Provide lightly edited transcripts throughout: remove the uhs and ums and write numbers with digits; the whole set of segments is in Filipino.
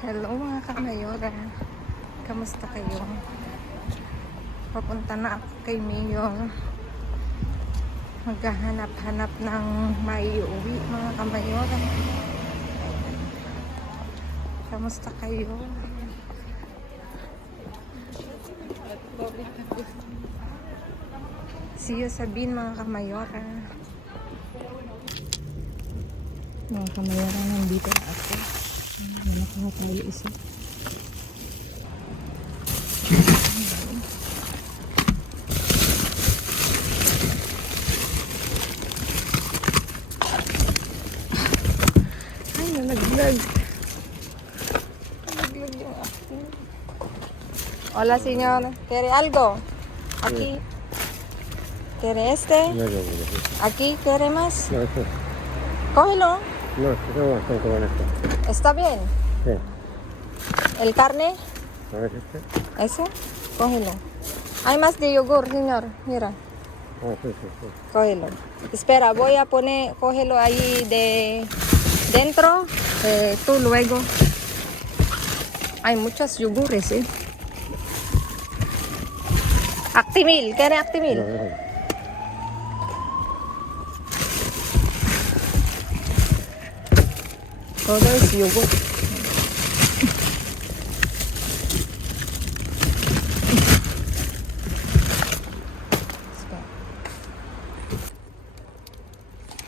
Hello mga kamayora, kamusta kayo? Papunta na ako kay Mayor. Maghahanap-hanap ng maiuwi mga kamayora. Kamusta kayo? See you sa bin mga kamayora. Mga kamayora, nandito na ako. Nakuha tayo isa. Ay, nalaglag. Nalaglag yung ako. Hola, señor. ¿Quiere algo? Aquí. ¿Quiere este? Aquí, ¿quiere más? Cógelo. No, bastante con esto. ¿Está bien? Sí. ¿El carne? A ver este. ¿Ese? Cógelo. Hay más de yogur, señor. Mira, Ah, sí, sí, sí. cógelo. Espera, voy a poner, cógelo ahí de dentro. Tú luego. Hay muchos yogures, ¿eh? Actimil, ¿quiere Actimil? No. Todo es yogur.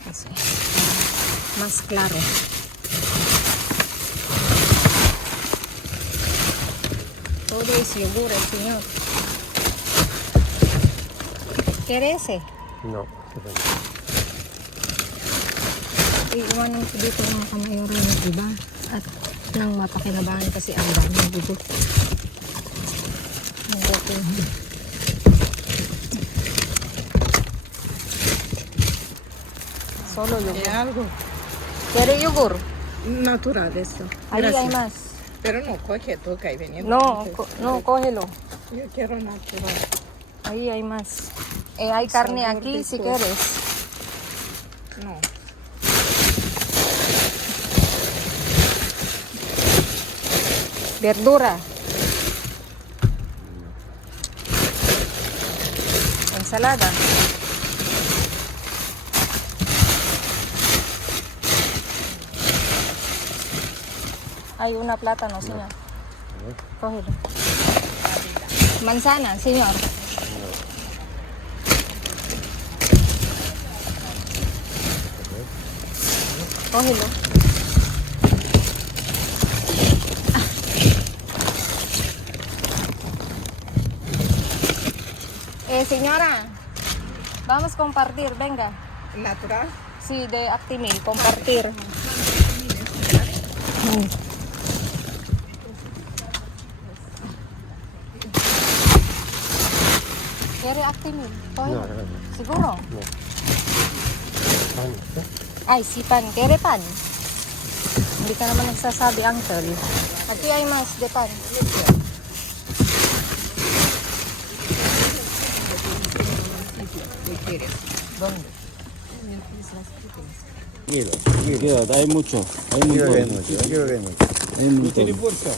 Así. Más claro. Todo es yogur, señor. ¿Quiere ese? No. Iiwanan ko dito mga kamayora ng iba at nang mapakinabangan kasi ang daming dugo. Ang dugo. Solo yogur. Algo ¿Quiere yogur? natural esto. Ahí Gracias. hay más. Pero no coge toca y venir. No, no, cógelo. Yo quiero natural. Ahí hay más. Hay carne Sabor aquí de si todo. quieres. No. Verdura. Ensalada. Hay una plátano, señor. Cógelo. Manzana, señor. Cógelo. Señora, vamos a compartir, venga. Natural. Sí, de Actimil, compartir. ¿Quiere Actimil? No, no. ¿Seguro? No. Pan, ¿sí? Ay, si pan. ¿Quiere pan? Hindi ka naman nagsasabi, uncle. Aquí hay más de pan. ¿Dónde? Kilo. Queda, hay mucho. Hay Quiero mucho. que hay mucho. Quiero que hay mucho. Hay un montón. bolsa?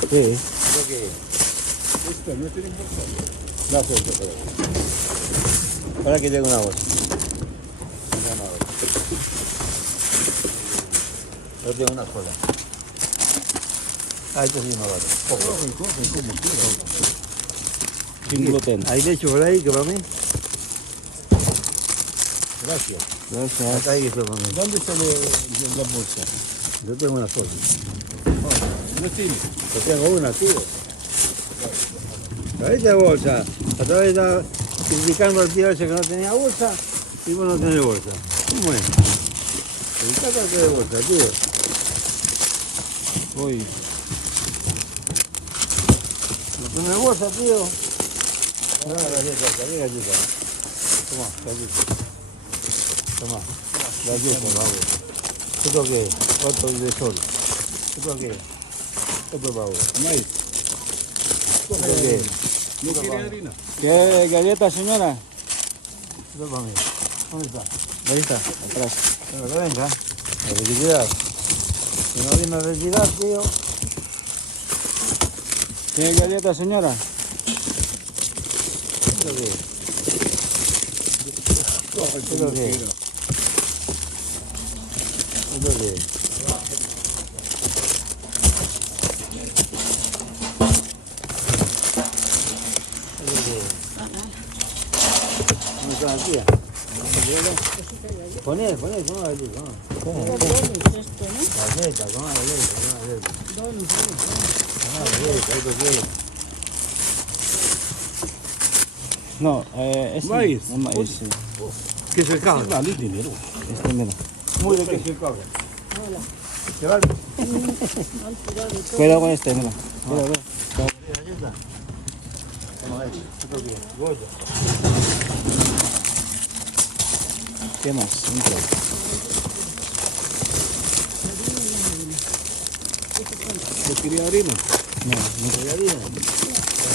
Sí. Creo que... ¿Esto no tiene bolsa? No sé esto, pero... Ahora que tengo una bolsa. Una bolsa. Yo tengo una sola. Ah, esto sí me vale. Poco. Sin gluten. ¿Hay leche por ahí que para mí? Gracias. Gracias. Acá hay esto para mí. ¿Dónde sale la bolsa? Yo tengo una sola. No tiene. Yo tengo una, tío. Traete bolsa. A través de criticando al tío ese que no tenía bolsa y vos no tenés bolsa. ¿Cómo es? Criticate de bolsa, tío. Hoy. No tenés bolsa, tío. galleta, ¿qué galleta? Toma, galleta. Toma, galleta, pavo. ¿Esto qué? Otro de sol. ¿Esto qué? Otro pavo. Maíz. ¿Esto qué? ¿No quiere harina? ¿Qué galleta, señora? Esto para mí. ¿Dónde está? Ahí está, atrás. Bueno, que venga. A retirar. Si no viene a retirar, tío. ¿Qué galleta, señora? ¿Esto qué? ¿Esto qué? ¿Esto qué? ¿Dónde está la tía? Poné la galleta, ¿no? Galleta, toma la galleta. Toma la galleta, ¿esto qué es? No, es Maíz. un maíz, sí. ¿Qué es el cabrón? Vale dinero. Este, mira. Muy de qué es el cabrón. ¿Qué vale? Cuidado con este, mira. Mira, mira. Galleta. Toma esto qué es? Goya. ¿Qué más? Entra. ¿No quiere harina? No, no. ¿Hay harina?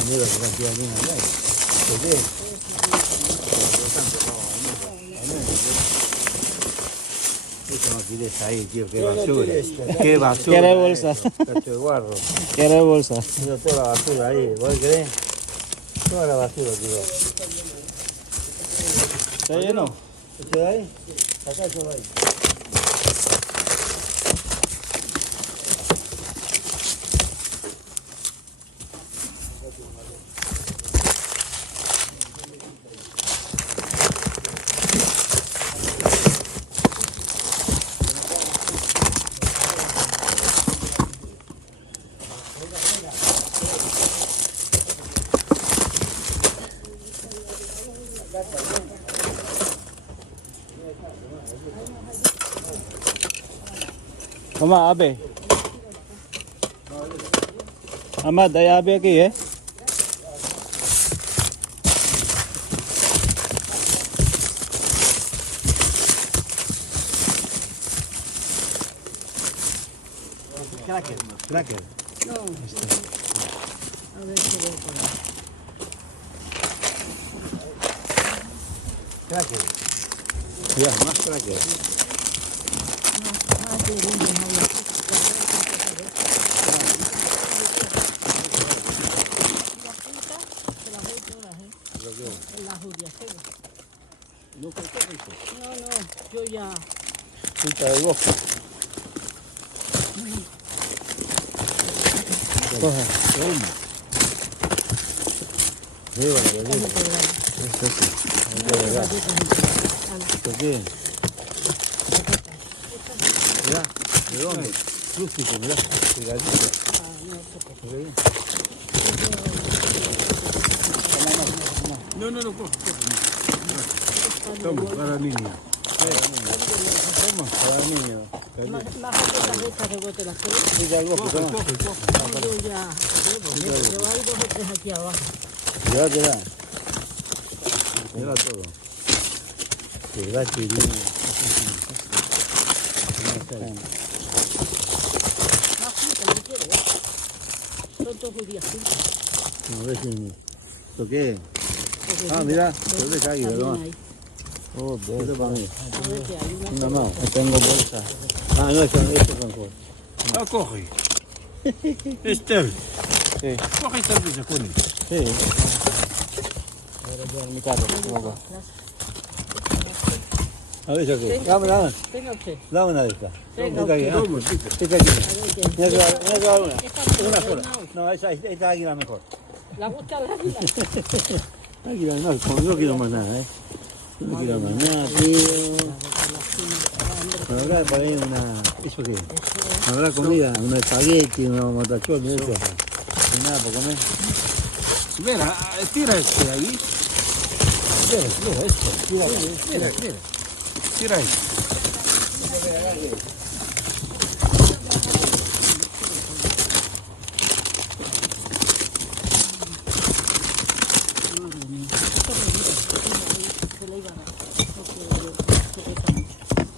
Mira qué cantidad de harina hay. ¿Por qué? Eso no tires ahí, tío, qué basura. Qué basura. Quiere bolsa. Cacho de guarro. Quiere bolsa. Mira toda la basura ahí, ¿vos crees? Toda la basura, tío. ¿Está lleno? ¿Esto de ahí? Acá yo ahí. Toma, abe. Ahmad, hay abe aquí, eh. Cracker, cracker. Cracker. Ya, más cracker. Yo ya. Fruta de bosque. Coge. Llévala, llévala. ¿Esto qué? Mirá, ¿de dónde? Rústico, mirá, pegadito. No, no, no, coge. Toma, para niña. Toma, para el niño. Más esta de bote las cosas. Fruta del bosque, toma. Coge, coge. Yo ya. Pero hay 2 o 3 aquí abajo. Llévatela. Lleva todo. Que gratis, niño. Más fruta, no quiero. Son todos judías. No ves ni. ¿Esto qué es? Ah, mira, yo le caí, ¿verdad? Oh, esto es para mí. A ver qué hay. Una No, no. No tengo bolsa. Ah, no, esto es mejor. Ah, coge. Estel. Sí, Coge esta vez, pone. sí. Ahora voy a mi carro. Luego. A ver, ¿eso qué? Dame. tenga usted. Dame una de estas. Venga, Esta aquí, ¿no? Toma, viste. Esta aquí. A ver qué. Mira que va una. Esta Una no, sola. no. No, esta aquí es la mejor. La gusta la vida. Aquí la no, como no quiero más nada, ¿eh? No quiero más nada, tío. Me habrá por ahí una... ¿Eso qué? Me habrá comida, unos espagueti, unos motachones, eso. No hay nada por comer. Mira, tira este ahí. Mira, esto. Mira. Tira ahí.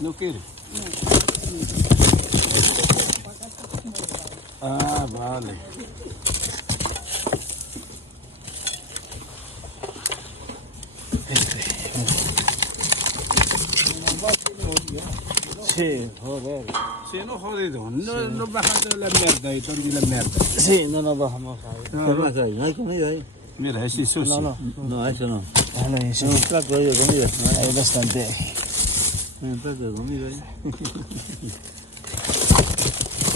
No quiere. Ah, vale. Sí, joder. Sí, no jodido. No bajando la mierda y donde la mierda. Sí, no nos bajamos ahí. ¿Qué más hay? ¿No hay comida ahí? Mira, ese es sucio. No, eso no. Ah, no, sí. Hay un plato ahí de comida. ¿No? Hay bastante. Hay un plato de comida ahí.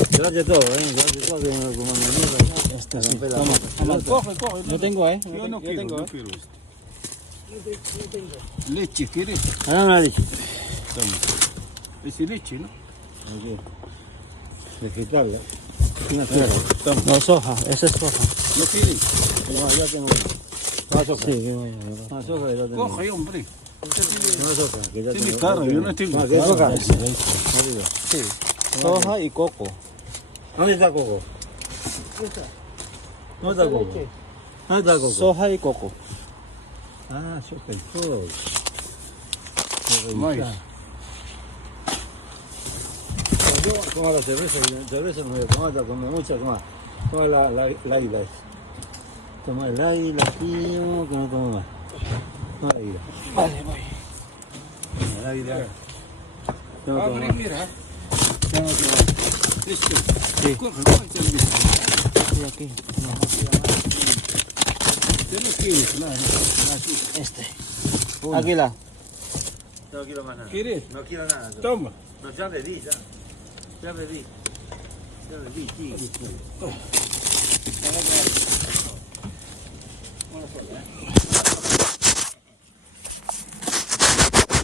Gracias a todos, gracias a todos que me coman la mierda. Esta sí. Rompe la Toma, pelota. Coge, coge. Yo tengo, Yo no quiero, tengo, no quiero esto. Leche, ¿quieres? Ah, no me ha dicho. Toma. Ese leche, ¿no? Hay que vegetarla. Una tierra. Toma. No, soja, esa es soja. ¿No quieres? No, ya tengo una. Más soja. Sí, que vaya, ¿verdad? Más soja que ya tengo. Coge, hombre. Más soja que ya Tiene tengo. cara, yo no tengo. Más, ¿qué soja? Ese, sí. Soja y coco. ¿Dónde está Coco? ¿Dónde está Coco? ¿Dónde está Coco? Soja y coco. Ah, soja y coco. Maíz. Yo como la cerveza no voy a tomar, la como mucha, como la isla es. Toma el águila, tío, que no tomo más. No la águila. Vale, voy. El águila. Que no tomo Abre, más. mira. Que no tomo más. Esto. Sí. Coge, coge el mismo. Estoy aquí. ¿Qué no quieres? Nada, Este. Águila. No quiero más nada. ¿Quieres? No quiero nada. Toma. No, ya bebí, ya. Ya bebí. Ya bebí, sí.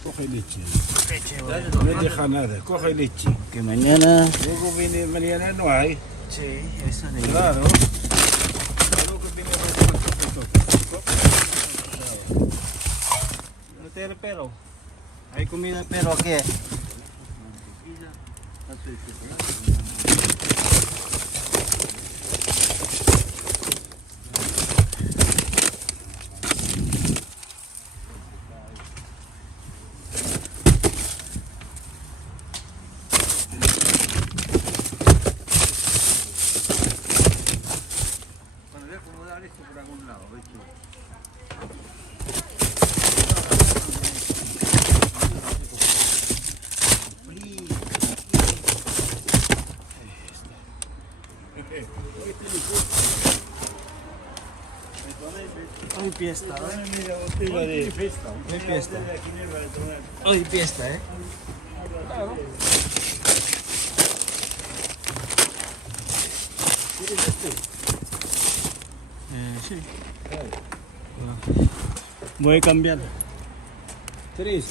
Coge leche. Gracias, No deja nada. Coge leche. Que mañana. Luego viene mañana, no hay. Sí, esa de. Claro. Luego viene No tiene pelo. Hay comida, pero ¿qué? Cuando voy a acomodar esto por algún lado, ¿ves tú? Hoy fiesta, Mira, botella de... Hoy fiesta. Hoy fiesta, ¿eh? Sí. Voy a cambiar. 3.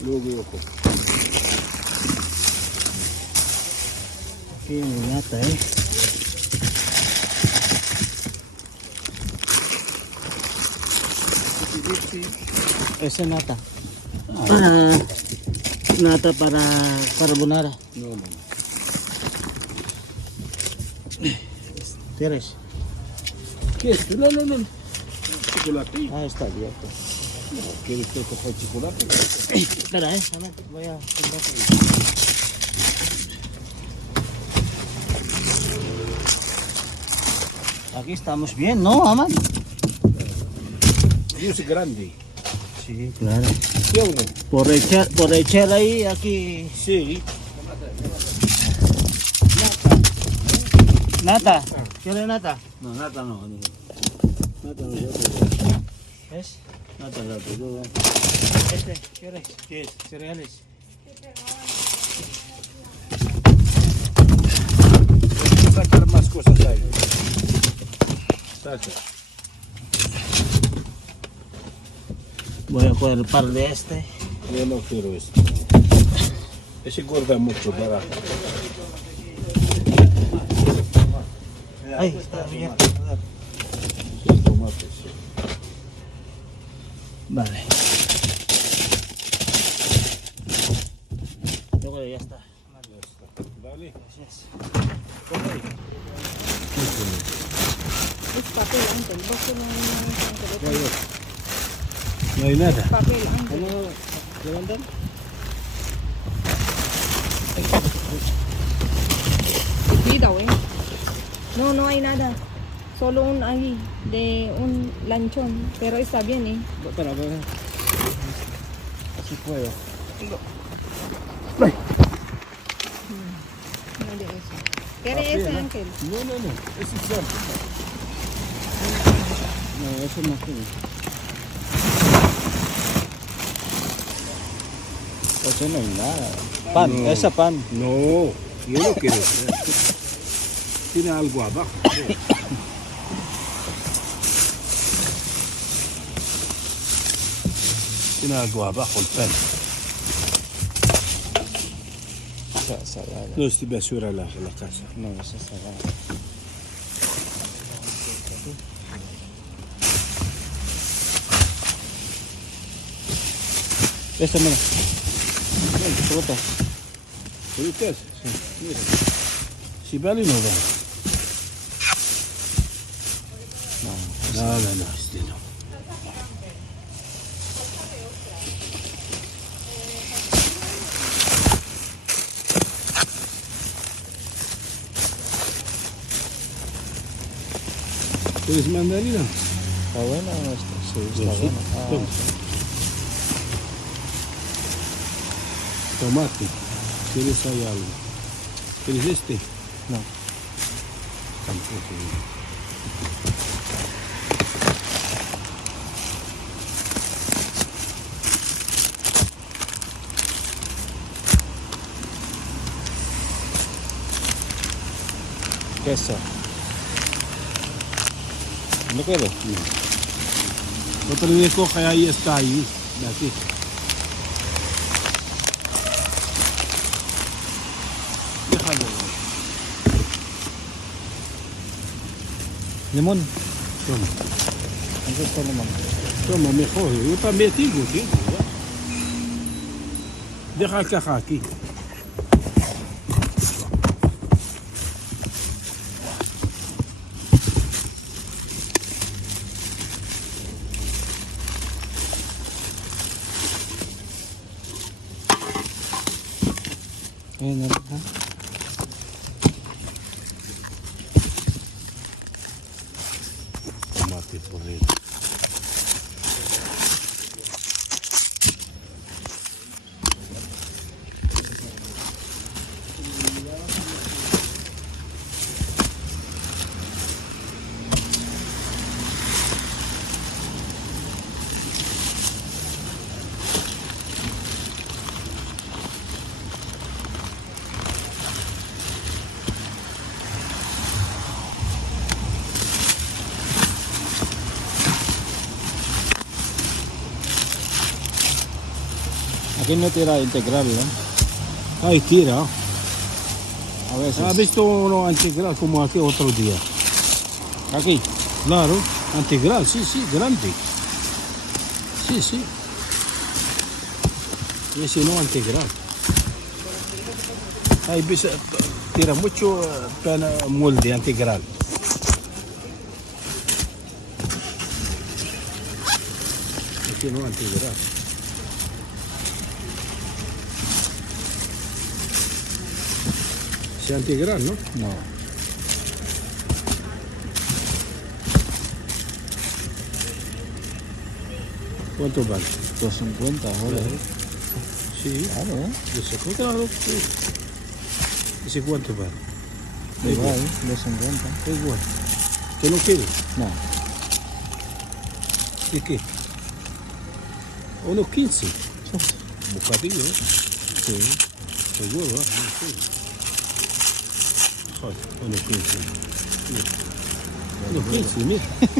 Luego yo cojo. Qué gata, ¿eh? Esa es nata. Nata para carbonara. No, no. ¿Quieres? ¿Qué es? No, no, no. Chocolate. Ah, está abierto. ¿Quieres que coja chocolate? Espera, voy a... Aquí estamos bien, ¿no, Aman? Dios grande. Sí, claro. ¿Sí o no? Por echar ahí, aquí... Sí. Nata. ¿Quieres nata? No, nata no. Nata no, yo ¿Ves? nata, yo... Este, ¿quieres? ¿Qué es? Cereales. cosas hay. Sasha. Voy a coger el par de este. Yo no quiero esto. Ese gorda mucho, barato. Ay, está bien. Sí, tomate, sí. Vale. Yo creo que ya está. Vale. Gracias. Es papel, Ángel. Vos no No hay nada. papel, Ángel. ¿Levantan? Cuidado, No, no hay nada. Solo un ahí de un lanchón. Pero está bien, Espera, espera. Así puedo. No de eso. ¿Quiere ese, Ángel? No, no, no. Ese es cierto. No, eso no tiene. Eso no hay nada. Pan, No. esa pan. No, yo no quiero eso. Tiene algo abajo. Sí. Tiene algo abajo el pan. Está salada. No es de basura la casa. No, esa es salada. Esta, mira. Fruta. ¿Frutas? Sí. Mira. Si vale, no vale. No, este no. ¿Quieres mandarina? ¿Está buena o no está? Sí, Sí, está sí. buena. Ah, Toma. sí. Tomate. ¿Quieres ahí algo? ¿Quieres este? No. Tampoco. Queso. ¿No quieres? Otra vez coge ahí, está ahí. De aquí. Déjalo. Limón. Toma. Aquí está limón. Toma, mejor. Yo también tengo. ¿Ya? Deja el caja aquí. Tomate podrido. Aquí no tira integral, ¿no? Ahí tira. A veces. ¿Has visto uno integral como aquí otro día? Aquí. Claro, integral, sí, sí, grande. Sí, sí. Ese no integral. Ahí ves, tira mucho pena molde integral. Ese no integral. Ese integral, ¿no? No. ¿Cuánto vale? 250, joder. Sí, Claro, ¿eh? ese claro. Sí. ¿Ese cuánto vale? Igual, 250. Es bueno. ¿Qué no quieres? No. ¿Y qué? 1.15. Bocadillo, ¿eh? Sí. Seguro, ¿eh? Sí. Joder, 1.15. Det finns ju mycket.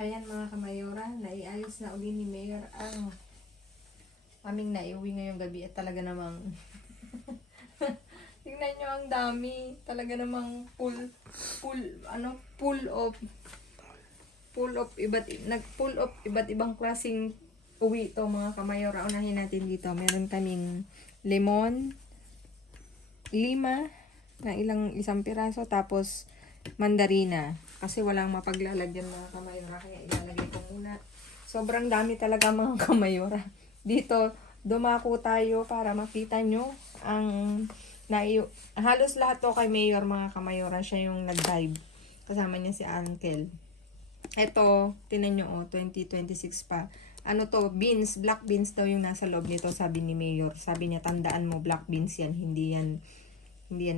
Ayan mga kamayora, naiayos na uli ni Mayor ang aming naiuwi ngayong gabi at talaga namang tingnan nyo ang dami, talaga namang nag-pull of iba't ibang klaseng uwi to mga kamayora. Unahin natin dito, meron kaming lemon, 5 na isang piraso, tapos mandarina. Kasi walang mapaglalagyan mga kamayora, kaya ilalagay ko muna. Sobrang dami talaga mga kamayora. Dito, dumako tayo para makita nyo ang halos lahat to kay Mayor mga kamayora. Siya yung nag-dive. Kasama niya si Uncle. Ito, tinan nyo 2026 pa. Ano to, beans, black beans daw yung nasa loob nito, sabi ni Mayor. Sabi niya, tandaan mo, black beans yan, hindi yan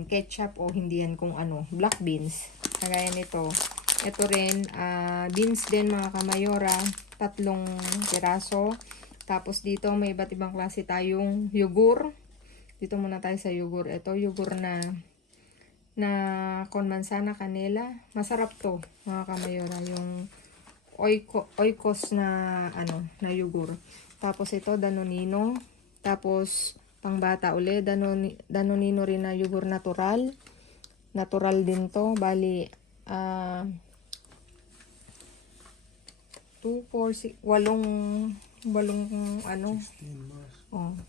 ketchup o hindi yan kung ano, black beans. Kagaya nito. Ito rin, beans din mga kamayora, 3 piraso. Tapos dito may iba't ibang klase tayong yugur. Dito muna tayo sa yugur. Ito yugur na con manzana canela. Masarap to mga kamayora, yung oikos na yugur. Tapos ito Danonino. Tapos pangbata uli, Danonino rin na yugur natural. Natural din to. Bali, 2, 4, 6, 8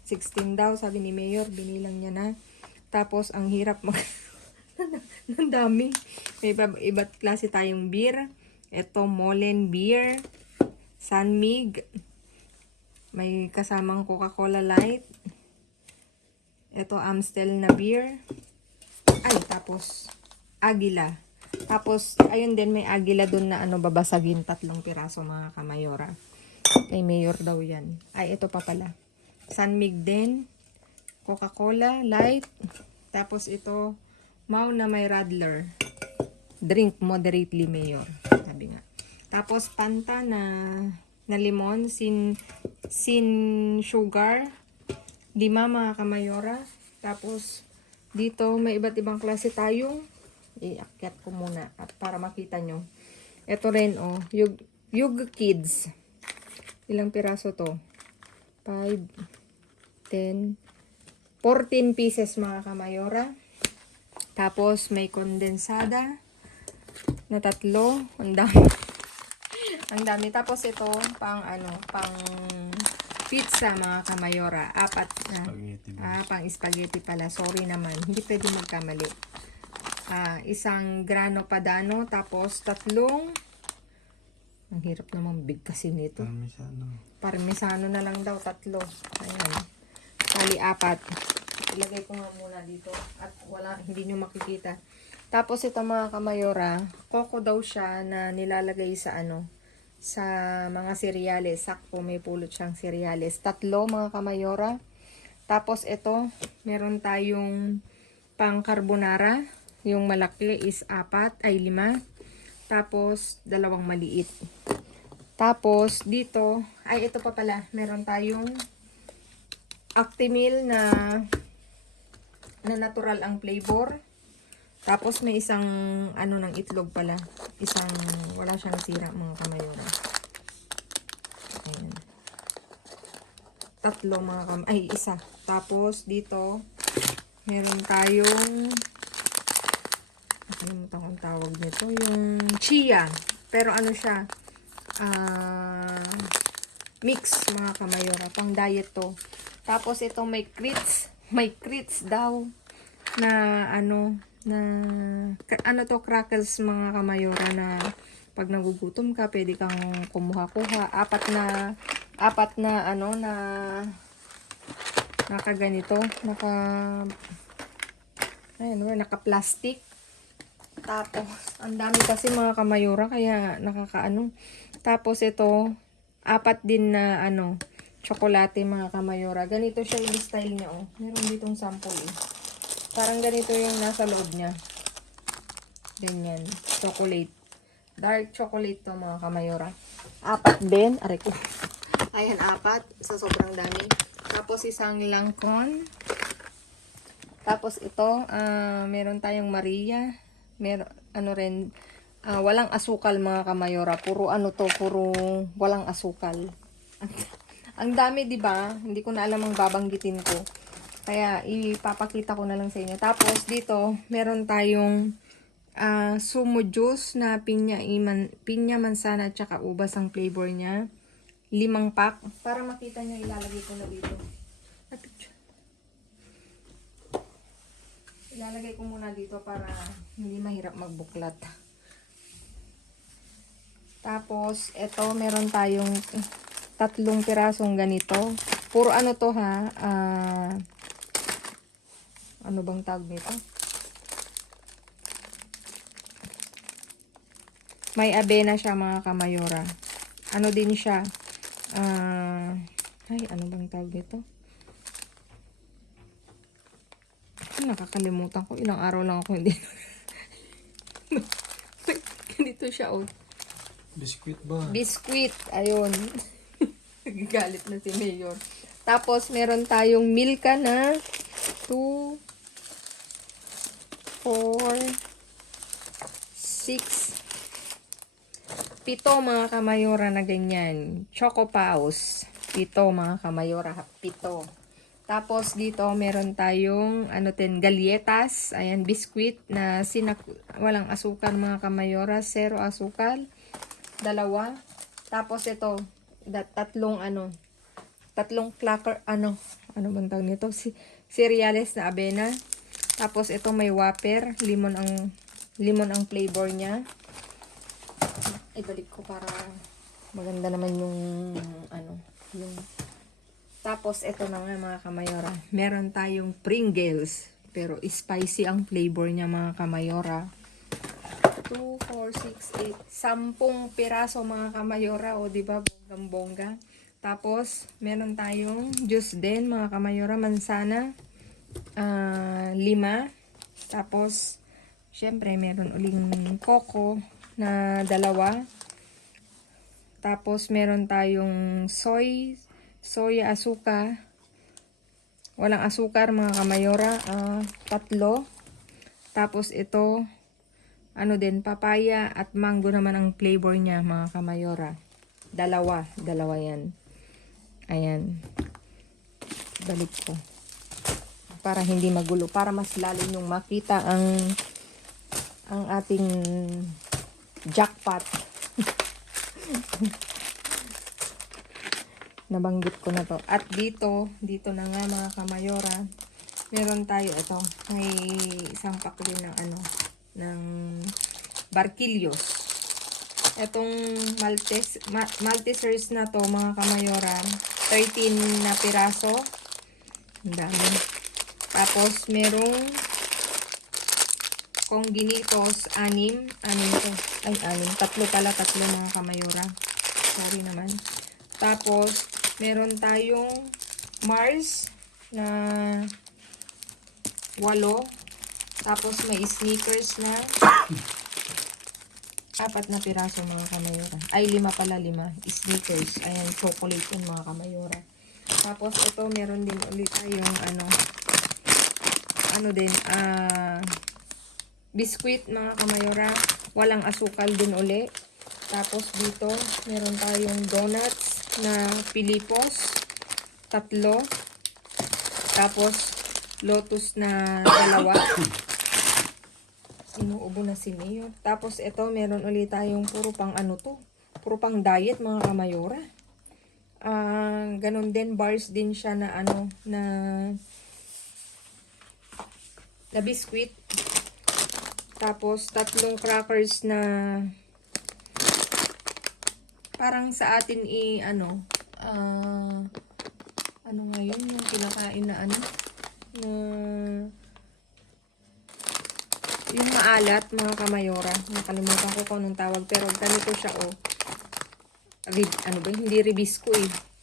16 daw, sabi ni Mayor, binilang niya na. Tapos, ang hirap ng dami. May iba't klase tayong beer. Ito, Molen beer. Sanmig. May kasamang Coca-Cola Light. Ito, Amstel na beer. Ay, tapos, Agila. Tapos, ayun din, may Agila dun na babasagin, 3 piraso mga kamayora. Kay Mayor daw yan. Ay, ito pa pala. Sanmig din. Coca-Cola, Light. Tapos ito, Mau na may Radler. Drink moderately, Mayor. Sabi nga. Tapos, Fanta na limon, sin sugar. 5 mga kamayora. Tapos, dito, may iba't ibang klase tayong iakyat ko muna at para makita nyo. Ito rin, Yug Kids. Ilang piraso to? 5, 10, 14 pieces mga kamayora. Tapos may kondensada na 3. Ang dami. Ang dami. Tapos ito pang pizza mga kamayora. 4 na. Pang spaghetti pala. Sorry naman. Hindi pwede magkamali. Isang grano padano. Tapos 3. Ang hirap naman bigkasin nito. Parmesano na lang daw, 3. Ayan. Kali 4. Ilagay ko nga muna dito. At hindi nyo makikita. Tapos ito mga kamayora, coco daw siya na nilalagay sa sa mga cereales. Sakto may pulot siyang cereales. 3 mga kamayora. Tapos ito, meron tayong pang carbonara. Yung malaki is 5. Tapos, 2 maliit. Tapos, dito, ito pa pala. Meron tayong Actimel na natural ang flavor. Tapos, may isang, ng itlog pala. Wala siyang sira, mga kamayora. Ayan. 3 mga kamayora. Isa. Tapos, dito, meron tayong nakalimutan kong tawag nito, yung chia, pero siya, mix mga kamayora, pang diet to. Tapos ito may crits daw na to, crackers mga kamayora na Pag nagugutom ka, pwede kang kumuha-kuha. Apat na ano na naka-ganito, naka-plastic. Tapos, ang dami kasi mga kamayura, kaya nakakaano. Tapos ito, 4 din na ano, tsokolate mga kamayura. Ganito siya yung style niya, oh. Meron ditong sample, eh. Parang ganito yung nasa loob niya. Ganyan, chocolate. Dark chocolate to mga kamayura. 4 din, aray ko. Ayan, 4 sa sobrang dami. Tapos isang langkon. Tapos ito, meron tayong Maria. Meron, ano rin, walang asukal mga kamayora. Puro ano to, puro walang asukal. Ang dami, di ba? Hindi ko na alam ang babanggitin ko. Kaya ipapakita ko na lang sa inyo. Tapos dito, meron tayong sumo juice na pinya mansana at saka ubas ang flavor niya. 5 pack. Para makita nyo, ilalagay ko na dito. Ilalagay ko muna dito para hindi mahirap magbuklat. Tapos, ito, meron tayong 3 pirasong ganito. Puro ano to ha, ano bang tawag nito? May abena siya mga kamayora. Ano din siya? Ay, ano bang tawag nito? Nakakalimutan ko. Ilang araw lang ako hindi. Ganito siya, oh. Biskuit ba? Biscuit. Ayun. Galit na si Mayor. Tapos, meron tayong Milka na 2, 4, 6, 7 mga kamayora na ganyan. Choco Paws. 7 mga kamayora. 7. Tapos dito meron tayong galletas, ayan, biscuit na walang asukal mga kamayora, 0 asukal, 2. Tapos ito, 3 cracker, ano bang tawag nito? Cereales na avena. Tapos ito may Whopper, lemon ang flavor niya. Ibalik ko para maganda naman yung yung. Tapos, ito na nga mga kamayora. Meron tayong Pringles. Pero, spicy ang flavor niya mga kamayora. 2, 4, 6, 8. 10 piraso mga kamayora. O, diba? Bonggang-bongga. Tapos, meron tayong juice din mga kamayora. Mansana. 5. Tapos, syempre, meron uling coco na 2. Tapos, meron tayong soya asuka. Walang asukar mga kamayora. 3. Tapos ito, papaya at mango naman ang flavor niya mga kamayora. 2 yan. Ayan. Balik ko. Para hindi magulo. Para mas lalim yung makita ang ating jackpot. Nabanggit ko na to. At dito na nga mga kamayora, meron tayo ito. May isang pack din ng ng Barquillos. Itong Maltesers na to mga kamayora, 13 na piraso. Ang dami. Tapos merong Conginitos 6 to. Ay 6. 3 pala, 3 mga kamayora. Sorry naman. Tapos meron tayong Mars na 8. Tapos may Snickers na 4 na piraso mga kamayora. Ay 5 pala, 5. Snickers. Ayan, chocolate yun mga kamayora. Tapos ito meron din ulit tayong biscuit mga kamayora. Walang asukal din uli. Tapos dito meron tayong donuts na Pilipos, 3. Tapos Lotus na 2. Inuubo na si Mayor. Tapos ito meron ulit tayong puro pang puro pang diet mga kamayora. Ganun din, bars din siya na na biscuit. Tapos 3 crackers na parang sa atin ano nga yun, yung kinakain na na, yung maalat, mga kamayora. Nakalimutan ko kung anong tawag, pero ganito siya, hindi ribisco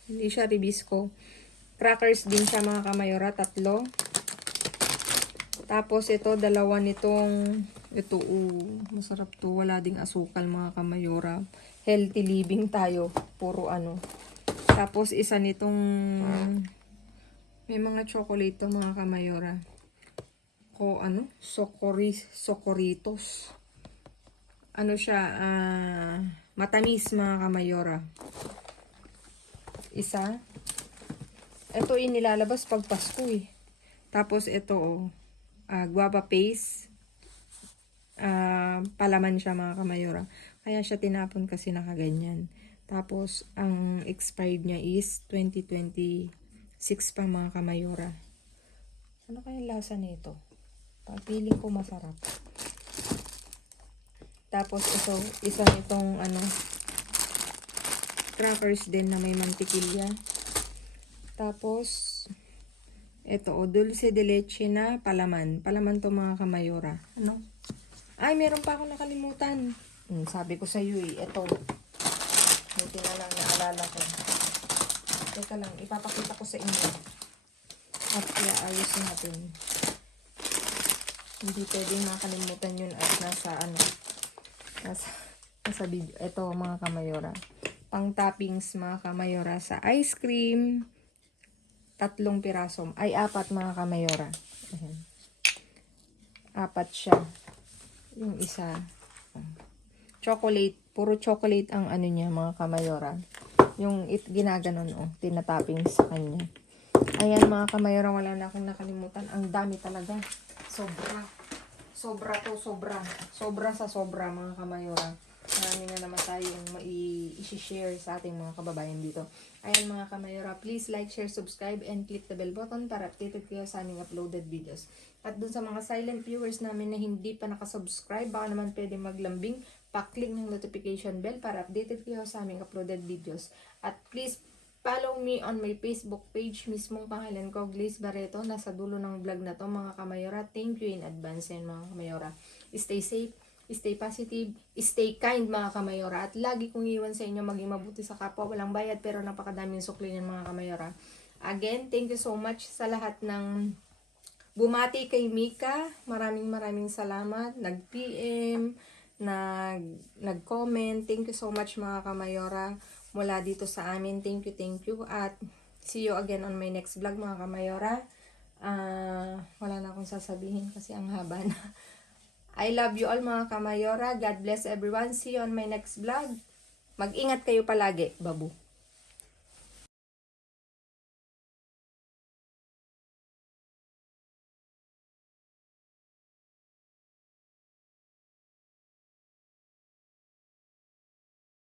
Hindi siya ribisco. Crackers din siya, mga kamayora, 3. Tapos ito, 2 nitong, masarap to, wala ding asukal, mga kamayora. Healthy living tayo, puro Tapos isa nitong, may mga chocolate to, mga kamayora. Socoritos. Siya, matamis, mga kamayora. Isa. Ito inilalabas pag Pasko Tapos ito guava paste. Palaman siya, mga kamayora. Kaya siya tinapon kasi nakaganyan. Tapos ang expired niya is 2026 pa, mga kamayora. Ano kaya lasa nito? Feeling ko masarap. Tapos ito, isa nitong crackers din na may mantikilya. Tapos ito, dulce de leche na palaman. Palaman to, mga kamayora. Ay, meron pa akong nakalimutan. Sabi ko sa iyo ito. Buti na lang naalala ko. Teka lang, ipapakita ko sa inyo. At kaya ayos natin. Hindi pwedeng makalimutan yun at nasa video. Ito, mga kamayora. Pang toppings, mga kamayora, sa ice cream. 3 piraso. Ay, 4, mga kamayora. Ayan. 4 siya. Yung isa. Chocolate. Puro chocolate ang niya, mga kamayora. Yung ginaganon, tinatoppings sa kanya. Ayan, mga kamayora, wala na akong nakalimutan. Ang dami talaga. Sobra. Sobra to, sobra. Sobra sa sobra, mga kamayora. Marami na naman tayong i-share sa ating mga kababayan dito. Ayan, mga kamayora, please like, share, subscribe, and click the bell button para updated kayo sa aming uploaded videos. At dun sa mga silent viewers namin na hindi pa nakasubscribe, baka naman pwede maglambing, pa-click ng notification bell para updated kayo sa aming uploaded videos. At please follow me on my Facebook page, mismong pangalan ko, Glaze Barreto. Nasa dulo ng vlog na to, mga kamayora. Thank you in advance yan, mga kamayora. Stay safe, stay positive, stay kind, mga kamayora. At lagi kong iwan sa inyo maging mabuti sa kapwa. Walang bayad pero napakadaming sukli ng mga kamayora. Again, thank you so much sa lahat ng bumati kay Mika. Maraming salamat. Nag-PM, nag-comment. Thank you so much, mga kamayora. Mula dito sa amin. Thank you. At see you again on my next vlog, mga kamayora. Wala na akong sasabihin kasi ang haba na. I love you all, mga kamayora. God bless everyone. See you on my next vlog. Mag-ingat kayo palagi, babu.